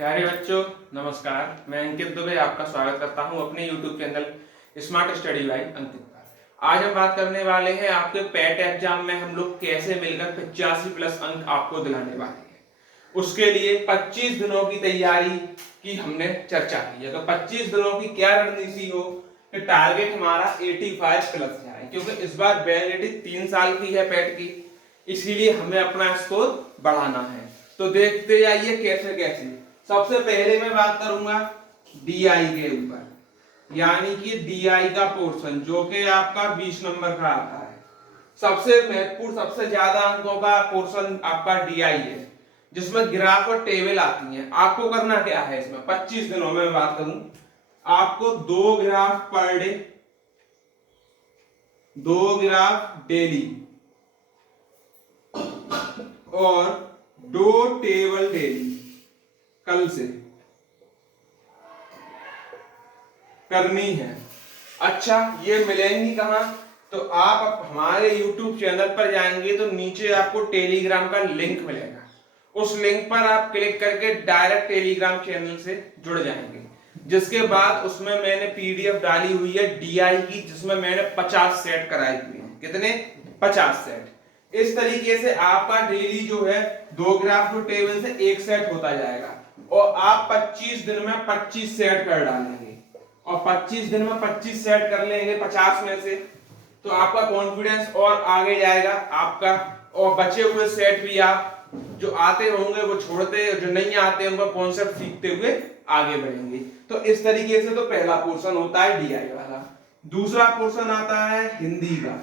प्यारे बच्चों नमस्कार। मैं अंकित दुबे आपका स्वागत करता हूं अपने YouTube channel smart study by Ankit पर। आज हम बात करने वाले हैं आपके पैट एग्जाम में हम लोग कैसे मिलकर 85 प्लस अंक आपको दिलाने वाले हैं। उसके लिए 25 दिनों की तैयारी की हमने चर्चा की है। तो 25 दिनों की क्या रणनीति हो कि टारगेट हमारा 85 प्लस जाए, क्योंकि इस बार वैलिडिटी 3 साल की है पैट की, इसीलिए हमें अपना स्कोर बढ़ाना है। तो देखते जाइए कैसे कैसे। सबसे पहले मैं बात करूंगा डीआई के ऊपर, यानी कि डीआई का पोर्शन जो कि आपका 20 नंबर का आता है। सबसे महत्वपूर्ण सबसे ज्यादा अंकों का पोर्शन आपका डीआई है, जिसमें ग्राफ और टेबल आती हैं। आपको करना क्या है इसमें 25 दिनों में बात करूं, आपको 2 graph per day, 2 graph daily और 2 टेबल डेली कल से करनी है। अच्छा, ये मिलेंगी कहां? तो आप हमारे YouTube चैनल पर जाएंगे तो नीचे आपको टेलीग्राम का लिंक मिलेगा। उस लिंक पर आप क्लिक करके डायरेक्ट टेलीग्राम चैनल से जुड़ जाएंगे। जिसके बाद उसमें मैंने पीडीएफ डाली हुई है डीआई की, जिसमें मैंने 50 सेट कराए हुए हैं। कितने? 50 सेट। इस तरीके से आपका डेली जो है 2 ग्राफ टू टेबल से 1 सेट होता जाएगा और आप 25 दिन में 25 सेट कर डालेंगे और 25 दिन में 25 सेट कर लेंगे 50 में से, तो आपका कॉन्फिडेंस और आगे जाएगा आपका। और बचे हुए सेट भी आप जो आते होंगे वो छोड़ते, जो नहीं आते उनका कॉन्सेप्ट सीखते हुए आगे बढ़ेंगे। तो इस तरीके से तो पहला पोर्शन होता है डीआई वाला। दूसरा पोर्शन आता है हिंदी का,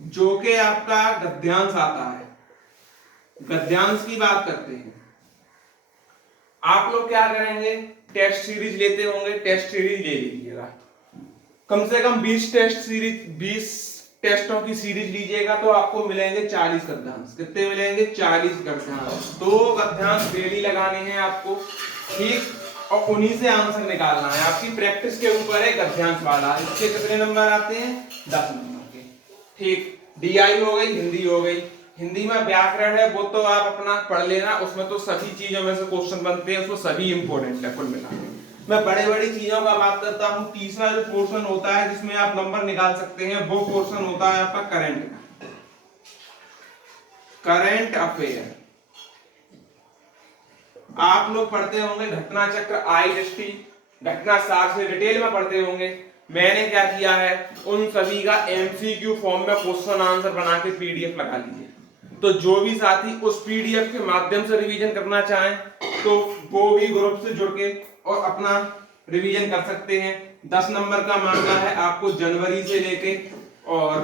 जो कि आपका गद्यांश आता है। गद्यांश की बात करते हैं। आप लोग क्या करेंगे, टेस्ट सीरीज लेते होंगे, टेस्ट सीरीज ले लीजिएगा। कम से कम 20 टेस्ट सीरीज, 20 टेस्टों की सीरीज लीजिएगा तो आपको मिलेंगे 40 गद्यांश। कितने मिलेंगे? 40 गद्यांश। 2 गद्यांश डेली लगाने हैं आपको, ठीक, और उन्हीं से आंसर निकालना है। आपकी प्रैक्टिस के ऊपर है गद्यांश वाला। इसके कितने नंबर आते हैं? 10 नंबर के, ठीक। डीआई हो गई, हिंदी हो गई। हिंदी में व्याकरण है, वो तो आप अपना पढ़ लेना, उसमें तो सभी चीजों में से क्वेश्चन बनते हैं, उसमें सभी इंपॉर्टेंट है कुल मिला के। मैं बड़े बड़ी चीजों का बात करता हूं। तीसरा जो पोर्शन होता है जिसमें आप नंबर निकाल सकते हैं, वो पोर्शन होता है आपका करंट अफेयर। आप लोग पढ़ते होंगे घटना चक्र, आईएसटी, घटना सार से डिटेल में पढ़ते होंगे। मैंने क्या किया है, उन सभी का एमसीक्यू फॉर्म में क्वेश्चन आंसर बना के पीडीएफ लगा लीजिए। तो जो भी साथी उस पीडीएफ के माध्यम से रिवीजन करना चाहें तो वो भी ग्रुप से जुड़ के और अपना रिवीजन कर सकते हैं। 10 नंबर का मामला है, आपको जनवरी से लेके और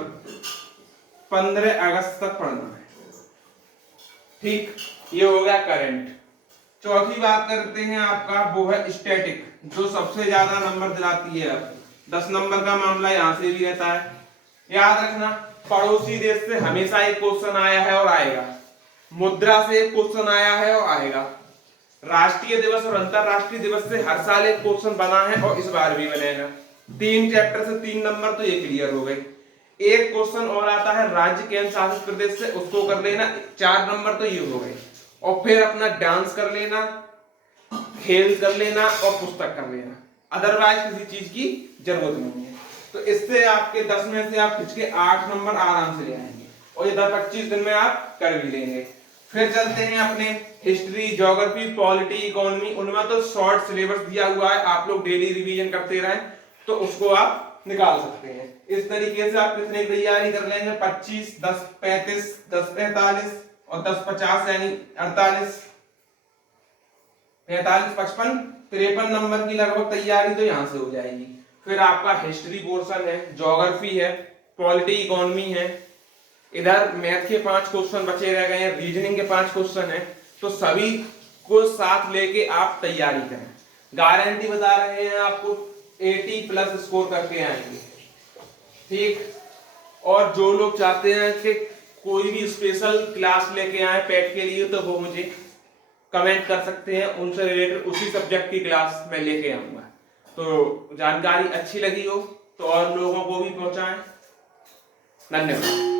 15 अगस्त तक पढ़ना है, ठीक। ये हो गया करंट। चौथी बात करते हैं आपका, वो है स्टैटिक, जो सबसे ज्यादा नंबर दिलाती है। 10 नंबर का मामला यहां से भी रहता है। याद रखना, पड़ोसी देश से हमेशा एक क्वेश्चन आया है और आएगा, मुद्रा से एक क्वेश्चन आया है और आएगा, राष्ट्रीय दिवस और अंतरराष्ट्रीय दिवस से हर साल एक क्वेश्चन बना है और इस बार भी बनेगा। 3 चैप्टर से 3 नंबर, तो ये क्लियर हो गए। एक क्वेश्चन और आता है राज्य केंद्र शासित प्रदेश से, उसको कर लेना, 4 नंबर, तो ये हो गए। और फिर अपना डांस कर लेना, खेल कर लेना और पुस्तक कर लेना, अदरवाइज किसी चीज की जरूरत नहीं है। तो इससे आपके 10 में से आप खिंच के 8 नंबर आराम से ले आएंगे और ये 25 दिन में आप कर भी लेंगे। फिर चलते हैं अपने हिस्ट्री, ज्योग्राफी, पॉलिटी, इकोनॉमी। उनमें तो शॉर्ट सिलेबस दिया हुआ है, आप लोग डेली रिवीजन करते रहें तो उसको आप निकाल सकते हैं। इस तरीके से आप कितने तैयारी कर लेंगे? 25, 10 35, 10 45 और 10 50, यानी 48, 45, 55, 53 नंबर की लगभग तैयारी तो यहां से हो जाएगी। फिर आपका हिस्ट्री पोर्शन है, ज्योग्राफी है, पॉलिटी, इकोनॉमी है, इधर मैथ के 5 क्वेश्चन बचे रह गए हैं, रीजनिंग के 5 क्वेश्चन है। तो सभी को साथ लेके आप तैयारी करें। गारंटी बता रहे हैं आपको 80 प्लस स्कोर करके आएंगे, ठीक। और जो लोग चाहते हैं कि कोई भी स्पेशल क्लास लेके आए पैट के लिए, तो वो मुझे कमेंट कर सकते हैं, उनसे रिलेटेड उसी सब्जेक्ट की क्लास मैं लेके आऊंगा। तो जानकारी अच्छी लगी हो तो और लोगों को भी पहुंचाएं। धन्यवाद।